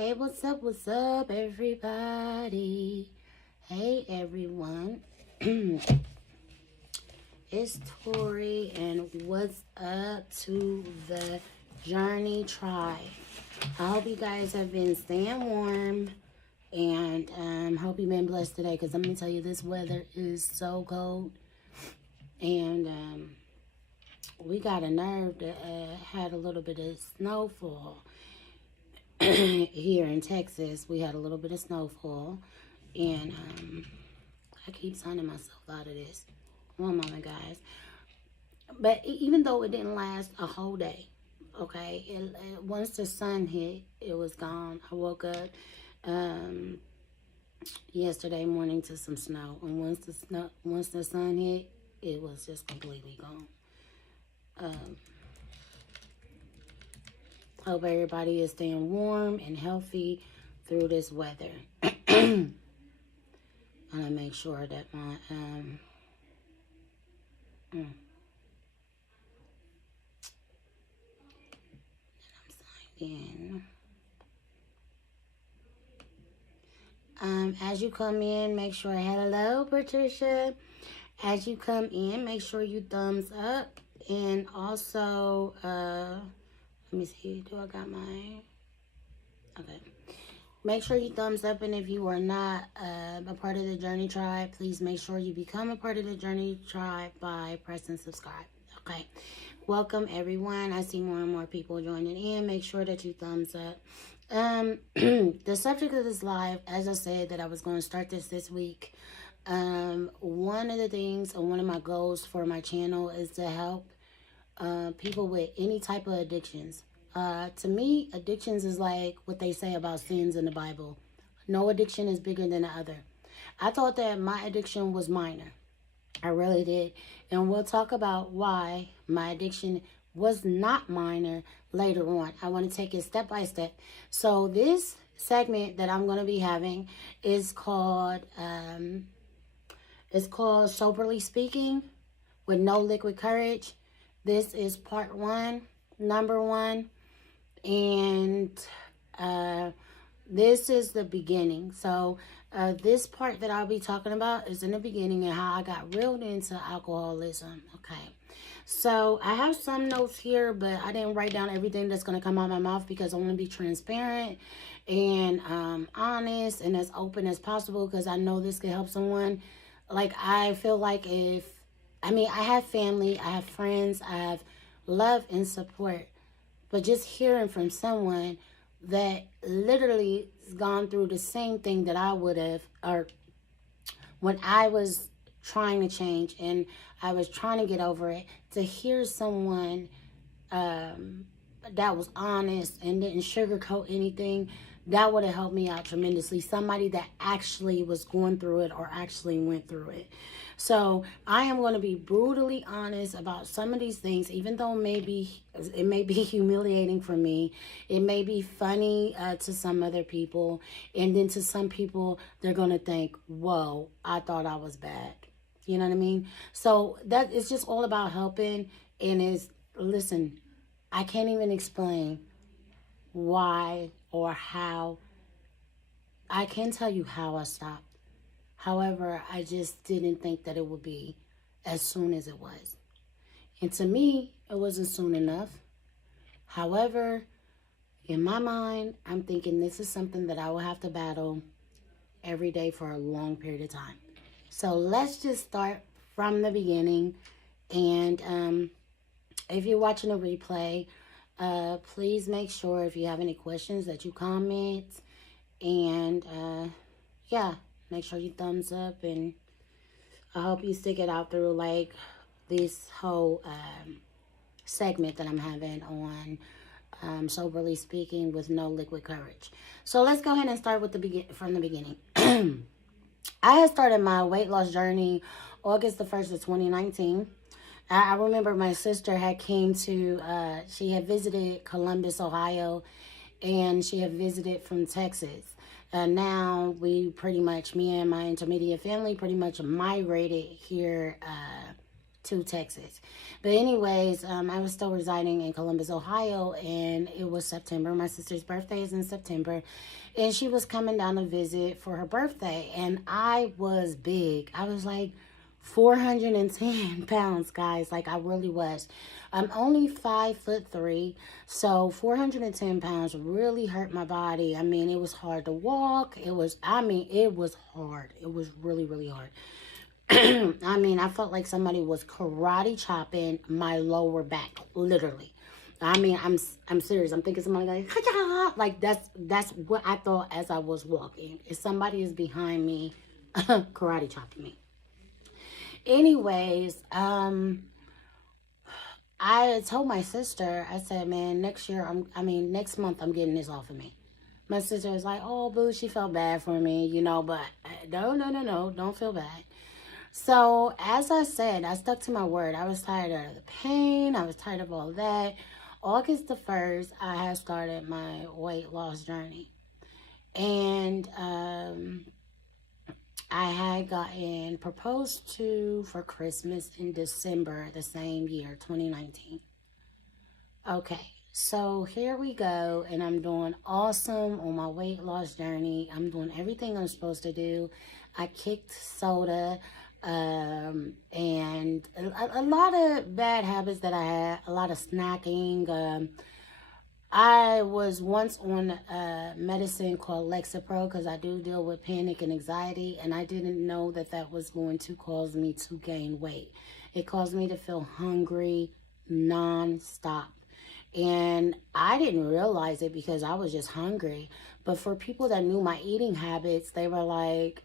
Hey, what's up, everybody? Hey, everyone. It's Tori, and what's up to the Journey Tribe? I hope you guys have been staying warm, and hope you've been blessed today, because let me tell you, this weather is so cold, and we got a nerve that had a little bit of snowfall. Here in Texas, we had a little bit of snowfall, and I keep signing myself out of this. One moment, guys. But even though it didn't last a whole day, okay, once the sun hit, it was gone. I woke up yesterday morning to some snow, and once the sun hit, it was just completely gone. Hope everybody is staying warm and healthy through this weather. I'm gonna make sure that my that I'm signed in. As you come in, make sure, hello Patricia. As you come in, make sure you thumbs up, and also let me see, do I got my, okay. Make sure you thumbs up, and if you are not a part of the Journey Tribe, please make sure you become a part of the Journey Tribe by pressing subscribe. Okay. Welcome, everyone. I see more and more people joining in. Make sure that you thumbs up. The subject of this live, as I said, that I was going to start this week. One of the things, or one of my goals for my channel is to help people with any type of addictions. To me, addictions is like what they say about sins in the Bible. No addiction is bigger than the other. I thought that my addiction was minor. I really did. And we'll talk about why my addiction was not minor later on. I want to take it step by step. So this segment that I'm going to be having is called Soberly Speaking with No Liquid Courage. This is part 1, number 1, and this is the beginning. So this part that I'll be talking about is in the beginning and how I got reeled into alcoholism. Okay, so I have some notes here, but I didn't write down everything that's going to come out of my mouth, because I want to be transparent and honest and as open as possible, because I know this could help someone. Like, I feel like I have family, I have friends, I have love and support. But just hearing from someone that literally has gone through the same thing that I would have, or when I was trying to change and I was trying to get over it, to hear someone that was honest and didn't sugarcoat anything, that would have helped me out tremendously. Somebody that actually was going through it or actually went through it. So I am going to be brutally honest about some of these things, even though it may be humiliating for me. It may be funny to some other people. And then to some people, they're going to think, whoa, I thought I was bad. You know what I mean? So that it's just all about helping. And listen, I can't even explain why or how. I can tell you how I stopped. However, I just didn't think that it would be as soon as it was. And to me, it wasn't soon enough. However, in my mind, I'm thinking this is something that I will have to battle every day for a long period of time. So let's just start from the beginning. And if you're watching a replay, please make sure, if you have any questions, that you comment. And yeah, make sure you thumbs up, and I hope you stick it out through like this whole segment that I'm having on Soberly Speaking with No Liquid Courage. So let's go ahead and start with from the beginning. I had started my weight loss journey August the 1st of 2019. I remember my sister had she had visited Columbus, Ohio, and she had visited from Texas. Now we pretty much, me and my intermediate family, pretty much migrated here to Texas. But anyways, I was still residing in Columbus, Ohio, and it was September. My sister's birthday is in September, and she was coming down to visit for her birthday, and I was big. I was like 410 pounds, guys. Like, I really was. I'm only 5'3", so 410 pounds really hurt my body. I mean, it was hard to walk. It was hard. It was really, really hard. I mean, I felt like somebody was karate chopping my lower back, literally. I mean, I'm serious. I'm thinking somebody like that's what I thought as I was walking. If somebody is behind me, karate chopping me. Anyways, I told my sister, I said, man, next month I'm getting this off of me. My sister was like, oh, boo, she felt bad for me, you know, but no, don't feel bad. So, as I said, I stuck to my word. I was tired of the pain. I was tired of all that. August the 1st, I had started my weight loss journey. And I had gotten proposed to for Christmas in December the same year, 2019. Okay, so here we go, and I'm doing awesome on my weight loss journey. I'm doing everything I'm supposed to do. I kicked soda, and a lot of bad habits that I had, a lot of snacking. I was once on medicine called Lexapro because I do deal with panic and anxiety, and I didn't know that that was going to cause me to gain weight. It caused me to feel hungry non-stop. And I didn't realize it because I was just hungry. But for people that knew my eating habits, they were like,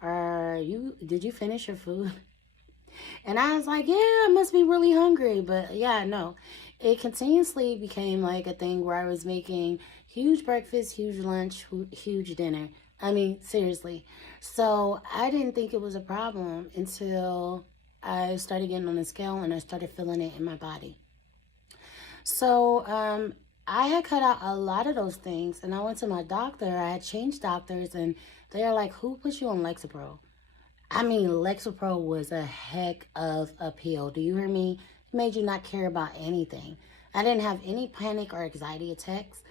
did you finish your food? And I was like, yeah, I must be really hungry. But yeah, no. It continuously became like a thing where I was making huge breakfast, huge lunch, huge dinner. I mean, seriously. So I didn't think it was a problem until I started getting on the scale and I started feeling it in my body. So I had cut out a lot of those things, and I went to my doctor. I had changed doctors, and they're like, who put you on Lexapro? I mean, Lexapro was a heck of a pill. Do you hear me? It made you not care about anything. I didn't have any panic or anxiety attacks.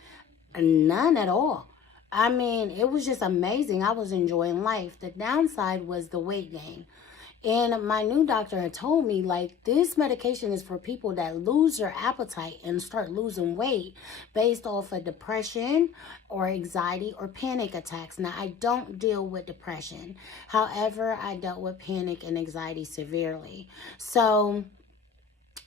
None at all. I mean, it was just amazing. I was enjoying life. The downside was the weight gain. And my new doctor had told me, like, this medication is for people that lose their appetite and start losing weight based off of depression or anxiety or panic attacks. Now, I don't deal with depression. However, I dealt with panic and anxiety severely. So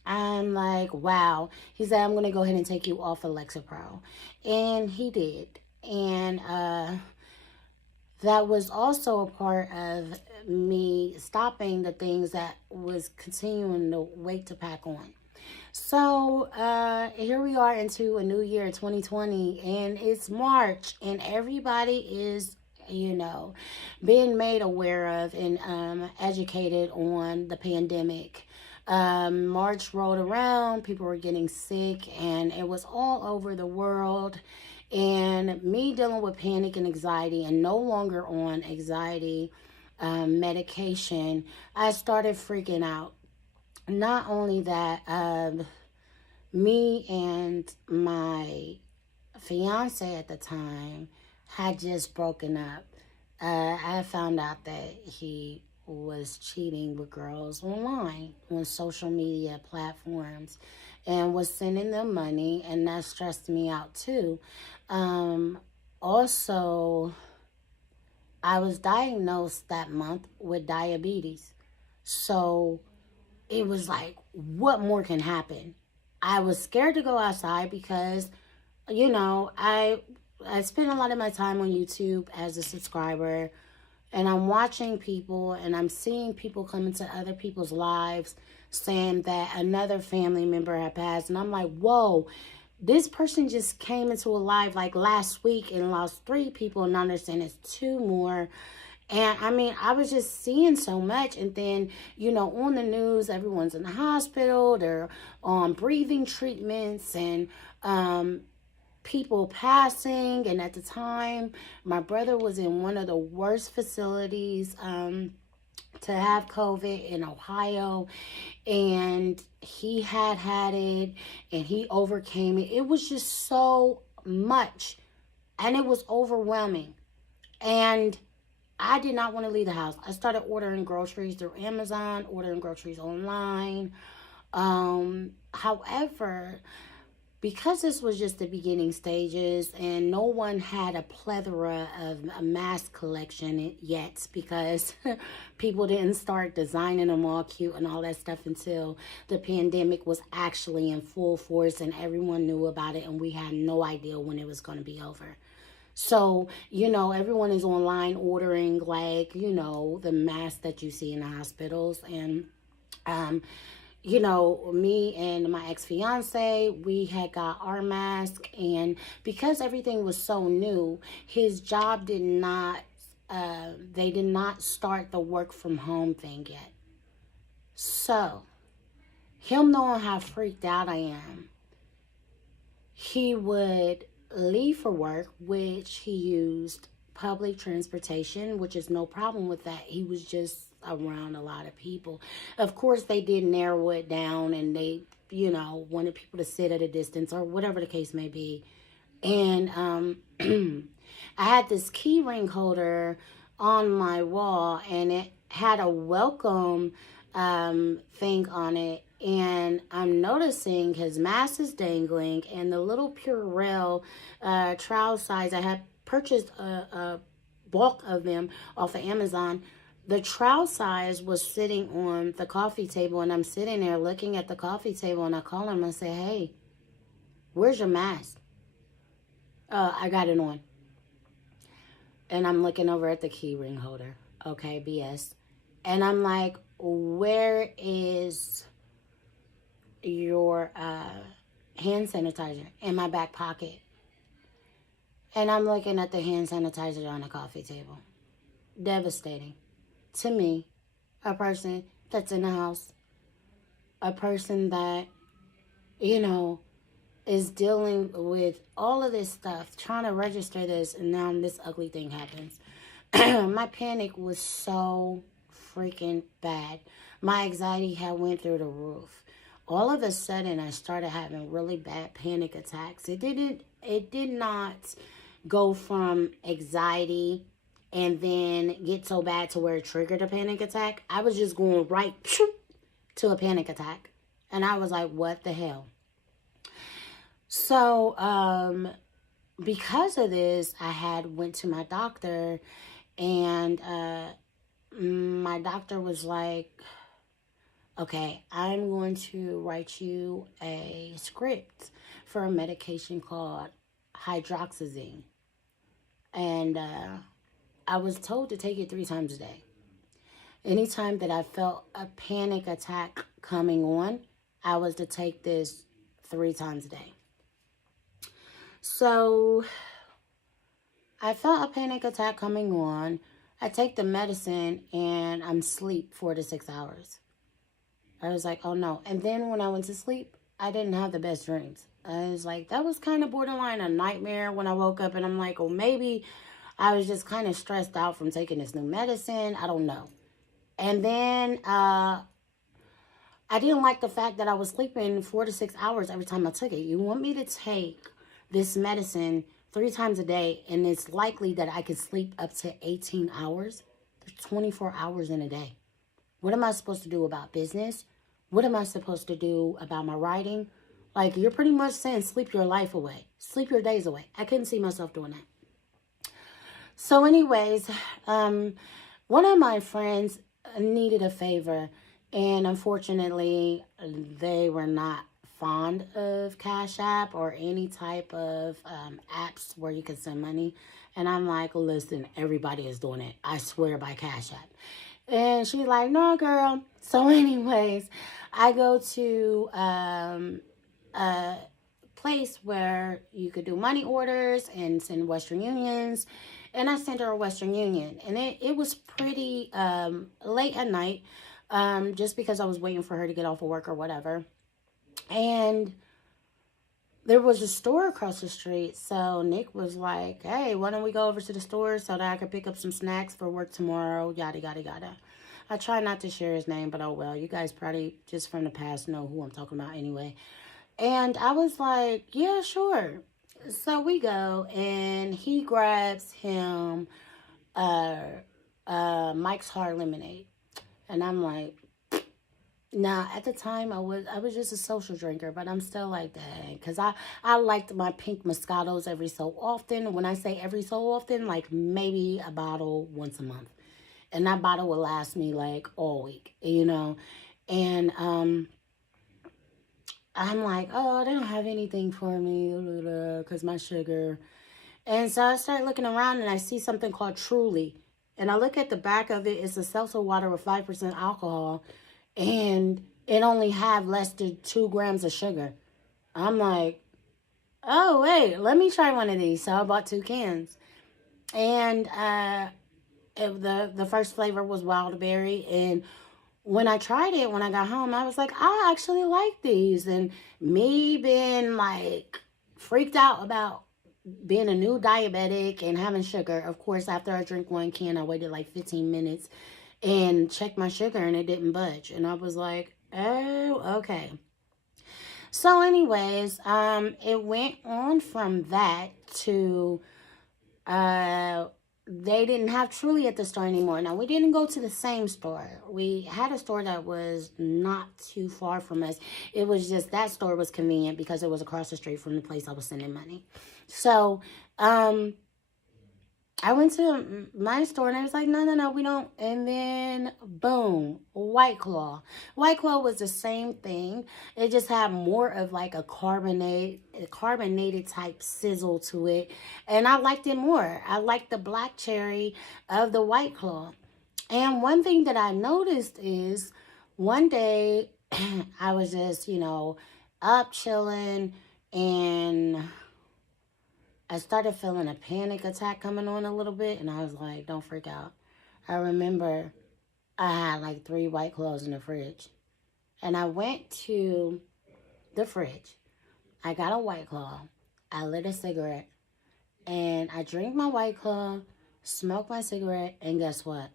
I'm like, wow. He said, I'm going to go ahead and take you off of Lexapro. And he did. And that was also a part of me stopping the things that was continuing the weight to pack on. So here we are into a new year, 2020, and it's March, and everybody is, you know, being made aware of and educated on the pandemic. March rolled around, people were getting sick, and it was all over the world. And me dealing with panic and anxiety and no longer on anxiety medication, I started freaking out. Not only that, me and my fiance at the time had just broken up. I found out that he was cheating with girls online on social media platforms and was sending them money, and that stressed me out too. Also, I was diagnosed that month with diabetes. So it was like, what more can happen? I was scared to go outside because, you know, I spend a lot of my time on YouTube as a subscriber, and I'm watching people and I'm seeing people come into other people's lives saying that another family member had passed. And I'm like, whoa, this person just came into a live like last week and lost 3 people, and now they're saying it's 2 more. And I mean, I was just seeing so much. And then, you know, on the news, everyone's in the hospital, they're on breathing treatments, and people passing. And at the time, my brother was in one of the worst facilities to have COVID in Ohio, and he had it, and he overcame it. It was just so much, and it was overwhelming. And I did not want to leave the house. I started ordering groceries through Amazon, ordering groceries online. However, because this was just the beginning stages and no one had a plethora of a mask collection yet, because people didn't start designing them all cute and all that stuff until the pandemic was actually in full force and everyone knew about it, and we had no idea when it was going to be over. So, everyone is online ordering, like, the masks that you see in the hospitals. And me and my ex-fiance, we had got our mask, and because everything was so new, his job did not, they did not start the work from home thing yet. So, him knowing how freaked out I am, he would leave for work, which he used public transportation, which is no problem with that. He was just around a lot of people. Of course, they did narrow it down, and they, wanted people to sit at a distance or whatever the case may be. And I had this key ring holder on my wall, and it had a welcome thing on it. And I'm noticing his mask is dangling, and the little Purell trowel size, I had purchased a bulk of them off of Amazon. The trowel size was sitting on the coffee table, and I'm sitting there looking at the coffee table, and I call him. I say, "Hey, where's your mask?" I got it on. And I'm looking over at the key ring holder. Okay, BS. And I'm like, where is your hand sanitizer? In my back pocket. And I'm looking at the hand sanitizer on the coffee table. Devastating. To me, a person that's in the house, a person that, is dealing with all of this stuff, trying to register this, and now this ugly thing happens. My panic was so freaking bad. My anxiety had went through the roof. All of a sudden, I started having really bad panic attacks. It did not go from anxiety and then get so bad to where it triggered a panic attack. I was just going right to a panic attack. And I was like, what the hell? So, because of this, I went to my doctor, and my doctor was like, okay, I'm going to write you a script for a medication called hydroxyzine. And I was told to take it 3 times a day. Anytime that I felt a panic attack coming on, I was to take this 3 times a day. So I felt a panic attack coming on. I take the medicine, and I'm asleep 4 to 6 hours. I was like, oh no. And then when I went to sleep, I didn't have the best dreams. I was like, that was kind of borderline a nightmare when I woke up, and I'm like, well, maybe I was just kind of stressed out from taking this new medicine. I don't know. And then I didn't like the fact that I was sleeping 4 to 6 hours every time I took it. You want me to take this medicine 3 times a day, and it's likely that I could sleep up to 18 hours? There's 24 hours in a day. What am I supposed to do about business? What am I supposed to do about my writing? Like, you're pretty much saying sleep your life away. Sleep your days away. I couldn't see myself doing that. So anyways, one of my friends needed a favor, and unfortunately, they were not fond of Cash App or any type of apps where you can send money. And I'm like, listen, everybody is doing it. I swear by Cash App. And she's like, no, girl. So anyways, I go to a place where you could do money orders and send Western Unions. And I sent her a Western Union. And it was pretty late at night, just because I was waiting for her to get off of work or whatever. And there was a store across the street. So Nick was like, hey, why don't we go over to the store so that I could pick up some snacks for work tomorrow, yada, yada, yada. I try not to share his name, but oh well. You guys probably just from the past know who I'm talking about anyway. And I was like, yeah, sure. So we go, and he grabs him uh, Mike's Hard Lemonade. And I'm like, now at the time I was just a social drinker, but I'm still like that because I liked my pink Moscatos every so often. When I say every so often, like maybe a bottle once a month, and that bottle would last me like all week, you know. And I'm like, oh, they don't have anything for me because my sugar. And so I start looking around and I see something called Truly. And I look at the back of it. It's a seltzer water with 5% alcohol. And it only have less than 2 grams of sugar. I'm like, oh, wait, let me try one of these. So I bought 2 cans. And the first flavor was wild berry. And when I tried it, when I got home, I was like, I actually like these. And me being like freaked out about being a new diabetic and having sugar. Of course, after I drink 1 can, I waited like 15 minutes and checked my sugar and it didn't budge. And I was like, oh, okay. So anyways, it went on from that to they didn't have Truly at the store anymore. Now, we didn't go to the same store. We had a store that was not too far from us. It was just that store was convenient because it was across the street from the place I was sending money. So, I went to my store and I was like, no, we don't. And then, boom, White Claw. White Claw was the same thing. It just had more of like a carbonated type sizzle to it. And I liked it more. I liked the black cherry of the White Claw. And one thing that I noticed is one day I was just, up chilling and I started feeling a panic attack coming on a little bit, and I was like, don't freak out. I remember I had like 3 White Claws in the fridge, and I went to the fridge. I got a White Claw. I lit a cigarette, and I drank my White Claw, smoked my cigarette, and guess what?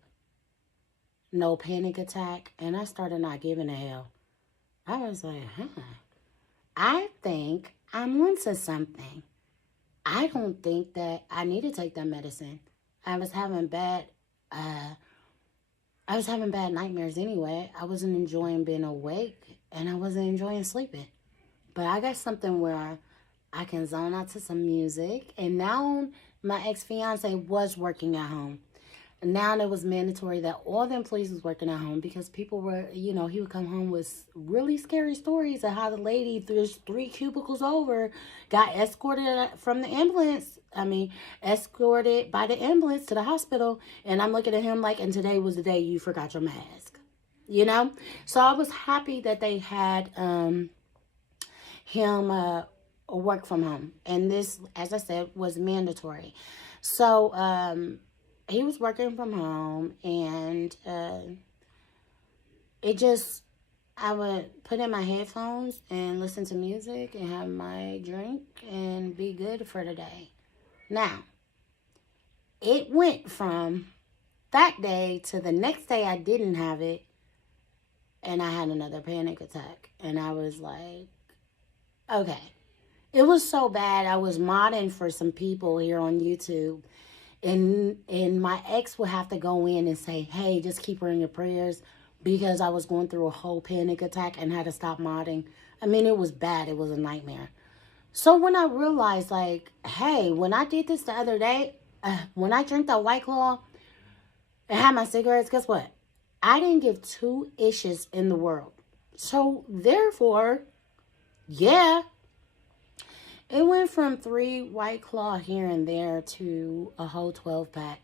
No panic attack, and I started not giving a hell. I was like, I think I'm onto something. I don't think that I need to take that medicine. I was having bad nightmares anyway. I wasn't enjoying being awake and I wasn't enjoying sleeping. But I got something where I can zone out to some music. And now my ex-fiance was working at home. Now it was mandatory that all the employees was working at home because people were, he would come home with really scary stories of how the lady, there's 3 cubicles over, got escorted from the ambulance. Escorted by the ambulance to the hospital. And I'm looking at him like, and today was the day you forgot your mask. So I was happy that they had him work from home. And this, as I said, was mandatory. So, he was working from home, and I would put in my headphones and listen to music and have my drink and be good for the day. Now, it went from that day to the next day I didn't have it, and I had another panic attack. And I was like, okay. It was so bad. I was modding for some people here on YouTube. And my ex would have to go in and say, hey, just keep her in your prayers because I was going through a whole panic attack and had to stop modding. It was bad. It was a nightmare. So when I realized, like, hey, when I did this the other day, when I drank that White Claw and had my cigarettes, guess what? I didn't give 2 issues in the world. So therefore, yeah, it went from 3 White Claw here and there to a whole 12-pack.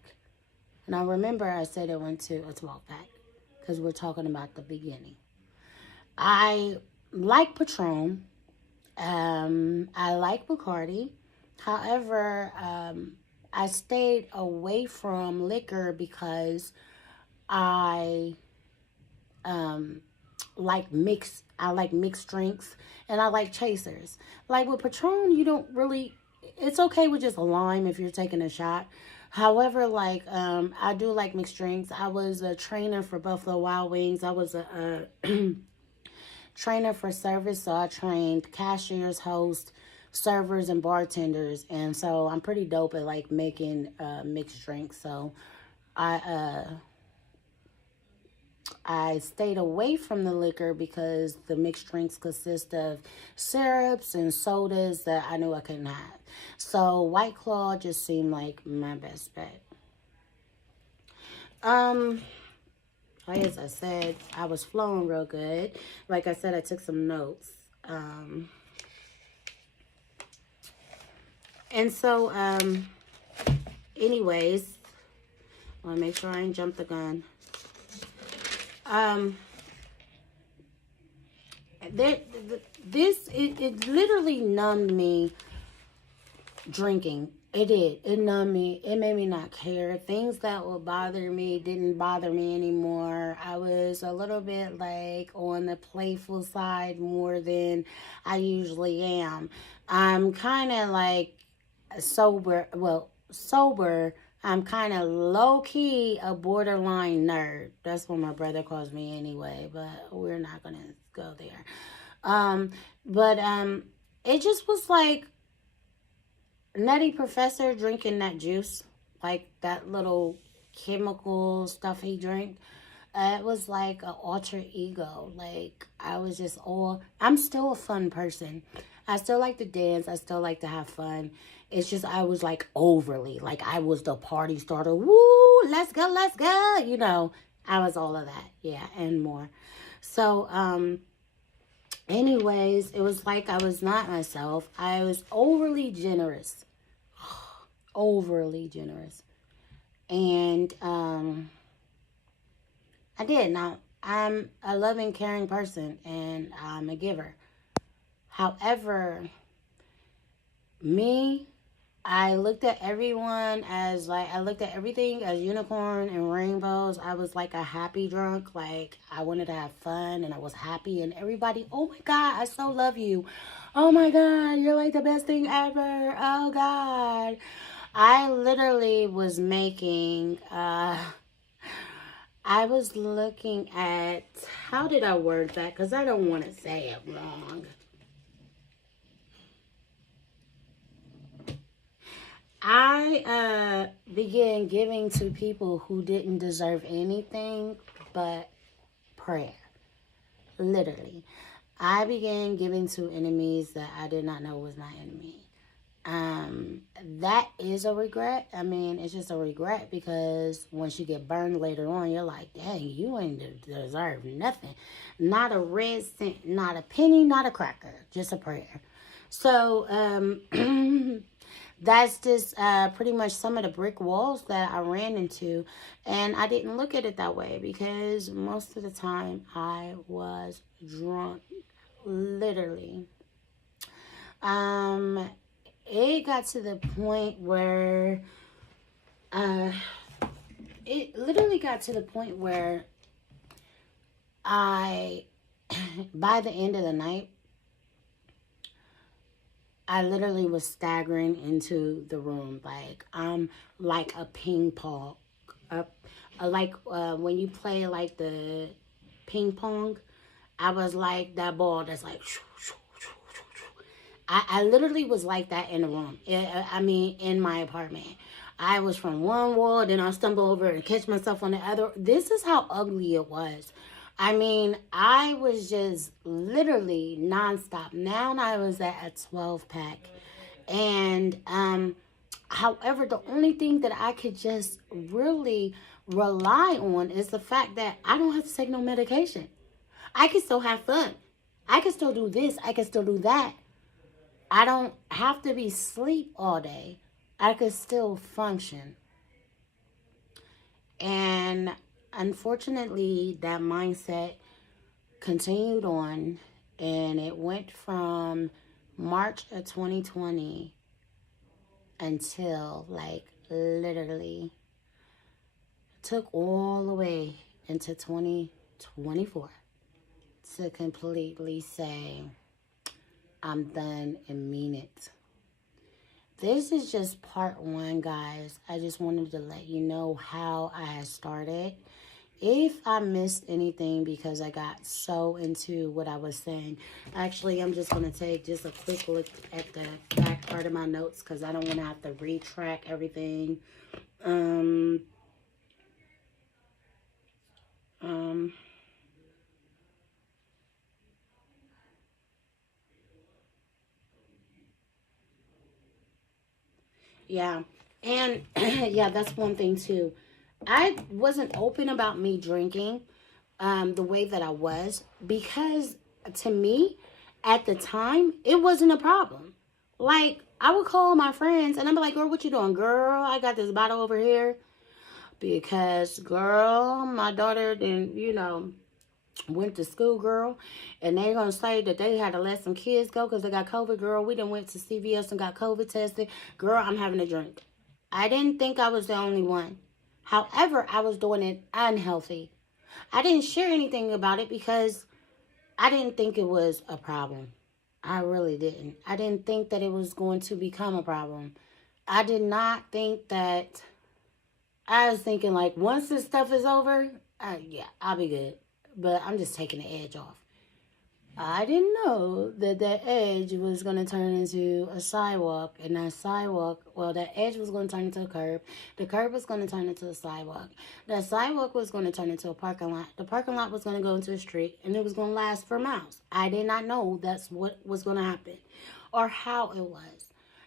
And I remember I said it went to a 12-pack because we're talking about the beginning. I like Patron. I like Bacardi. However, I stayed away from liquor because I like mixed drinks, and I like chasers. Like with Patron, you don't really, it's okay with just a lime if you're taking a shot. However, like, I do like mixed drinks. I was a trainer for Buffalo Wild Wings. I was a trainer for service, so I trained cashiers, hosts, servers, and bartenders. And so I'm pretty dope at like making mixed drinks. So I I stayed away from the liquor because the mixed drinks consist of syrups and sodas that I knew I couldn't have. So White Claw just seemed like my best bet. Um, as I said, I was flowing real good. Like I said, I took some notes. And so, anyways, I want to make sure I ain't jumped the gun. Um, it literally numbed me drinking. It did. It numbed me. It made me not care. Things that would bother me didn't bother me anymore. I was a little bit like on the playful side more than I usually am. I'm kind of like sober. Well, sober. I'm kind of low-key a borderline nerd. That's what my brother calls me anyway, but we're not going to go there. But it just was like Nutty Professor drinking that juice, like that little chemical stuff he drank. It was like an alter ego. Like, I was just I'm still a fun person. I still like to dance. I still like to have fun. It's just I was like overly, like I was the party starter. Woo, let's go, let's go. You know, I was all of that. Yeah, and more. So, anyways, it was like I was not myself. I was overly generous. Overly generous. And, I did. Now, I'm a loving, caring person, and I'm a giver. However, I looked at everyone as like, I looked at everything as unicorn and rainbows. I was like a happy drunk. Like, I wanted to have fun and I was happy. And everybody, oh my God, I so love you. Oh my God, you're like the best thing ever. Oh God. I literally was making, I was looking at, how did I word that? Because I don't want to say it wrong. I began giving to people who didn't deserve anything but prayer. Literally. I began giving to enemies that I did not know was my enemy. That is a regret. I mean, it's just a regret because once you get burned later on, you're like, dang, you ain't deserve nothing. Not a red cent, not a penny, not a cracker, just a prayer. So, that's just pretty much some of the brick walls that I ran into. And I didn't look at it that way because most of the time I was drunk. Literally. It got to the point where it literally got to the point where by the end of the night, I literally was staggering into the room. Like, I'm like a ping pong. Like when you play like the ping pong, I was like that ball that's like, I literally was like that in the room. I mean, in my apartment. I was from one wall, then I stumble over and catch myself on the other. This is how ugly it was. I mean, I was just literally nonstop. Now I was at a 12-pack. And, however, the only thing that I could just really rely on is the fact that I don't have to take no medication. I can still have fun. I can still do this. I can still do that. I don't have to be asleep all day. I could still function. And unfortunately, that mindset continued on, and it went from March of 2020 until like literally took all the way into 2024 to completely say I'm done and mean it. this is just part one, guys. I just wanted to let you know how I had started. If I missed anything because I got so into what I was saying, actually, I'm just going to take just a quick look at the back part of my notes because I don't want to have to retrack everything. Yeah. And yeah, that's one thing too. I wasn't open about me drinking the way that I was because to me at the time it wasn't a problem. Like I would call my friends and I'd be like, girl, what you doing? Girl, I got this bottle over here because girl, my daughter didn't, went to school, girl, and they're gonna say that they had to let some kids go because they got COVID, girl. We done went to CVS and got COVID tested, girl. I'm having a drink. I didn't think I was the only one. However, I was doing it unhealthy. I didn't share anything about it because I didn't think it was a problem. I really didn't. I didn't think that it was going to become a problem. I did not think that. I was thinking like once this stuff is over, yeah, I'll be good. But I'm just taking the edge off. I didn't know that that edge was going to turn into a sidewalk. And that sidewalk, well, that edge was going to turn into a curb. The curb was going to turn into a sidewalk. That sidewalk was going to turn into a parking lot. The parking lot was going to go into a street. And it was going to last for miles. I did not know that's what was going to happen or how it was.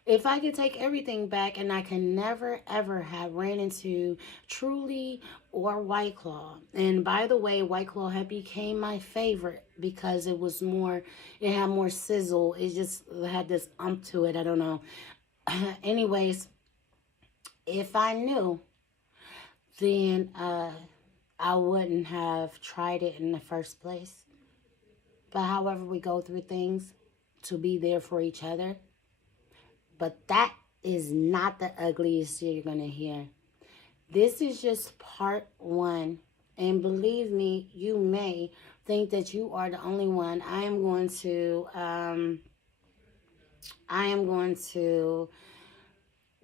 If I could take everything back and I can never ever have ran into Truly or White Claw. And by the way, White Claw had became my favorite because it was more, it had more sizzle. It just had this to it. I don't know. Anyways, if I knew, then I wouldn't have tried it in the first place. But however we go through things to be there for each other. But that is not the ugliest you're going to hear. This is just part one. And believe me, you may think that you are the only one. I am going to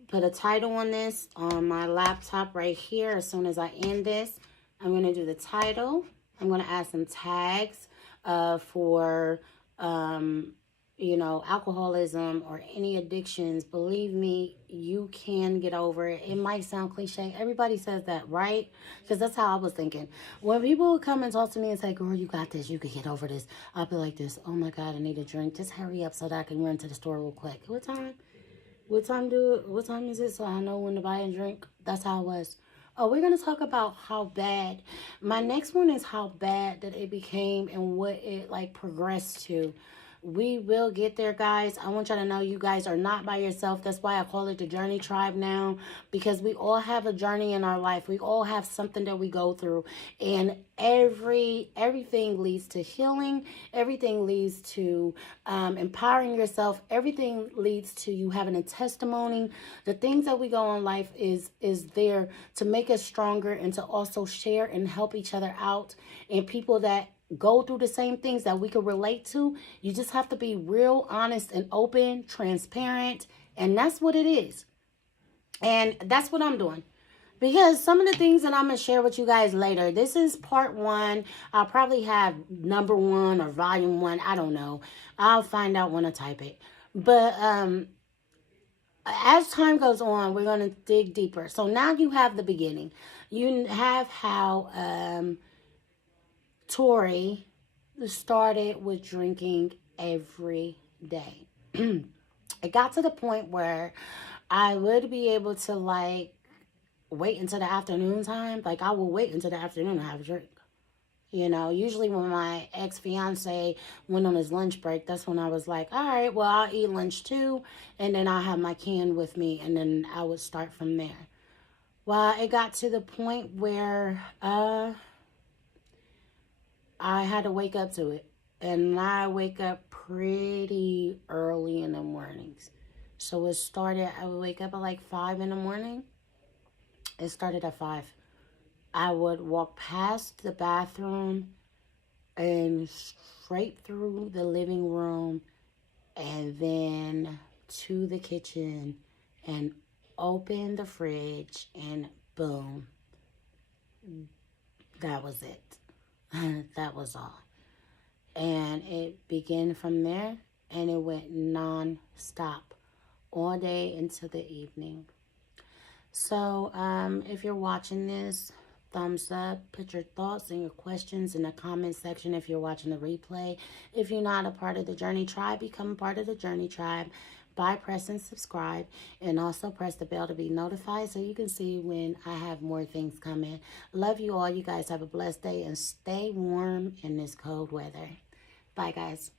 put a title on this on my laptop right here. As soon as I end this, I'm going to do the title. I'm going to add some tags for alcoholism or any addictions. Believe me, you can get over it. It might sound cliche. Everybody says that, right? Because that's how I was thinking. When people come and talk to me and say, girl, you got this, you can get over this, I'll be like this, oh my God, I need a drink. Just hurry up so that I can run to the store real quick. What time is it so I know when to buy a drink? That's how it was. Oh, we're going to talk about how bad. My next one is how bad that it became and what it progressed to. We will get there, guys. I want y'all to know you guys are not by yourself. That's why I call it the Journey Tribe now, because we all have a journey in our life. We all have something that we go through, and everything leads to healing. Everything leads to empowering yourself. Everything leads to you having a testimony. The things that we go in life is there to make us stronger and to also share and help each other out, and people that go through the same things that we can relate to. You just have to be real, honest, and open, transparent, and that's what it is. And that's what I'm doing. Because some of the things that I'm going to share with you guys later, this is part one. I'll probably have number one or volume one. I don't know. I'll find out when I type it. But as time goes on, we're going to dig deeper. So now you have the beginning. You have how Tori started with drinking every day. It got to the point where I would be able to wait until the afternoon time. I will wait until the afternoon to have a drink. Usually when my ex-fiance went on his lunch break, that's when I was like, all right, well, I'll eat lunch too. And then I'll have my can with me. And then I would start from there. Well, it got to the point where I had to wake up to it. And I wake up pretty early in the mornings. So it started, I would wake up at 5 in the morning. It started at 5. I would walk past the bathroom and straight through the living room and then to the kitchen and opened the fridge, and boom, that was it. That was all. And it began from there, and it went non-stop all day into the evening. So if you're watching this, thumbs up, put your thoughts and your questions in the comment section if you're watching the replay. If you're not a part of the Journey Tribe, become a part of the Journey Tribe by pressing subscribe, and also press the bell to be notified so you can see when I have more things coming. Love you all. You guys have a blessed day and stay warm in this cold weather. Bye, guys.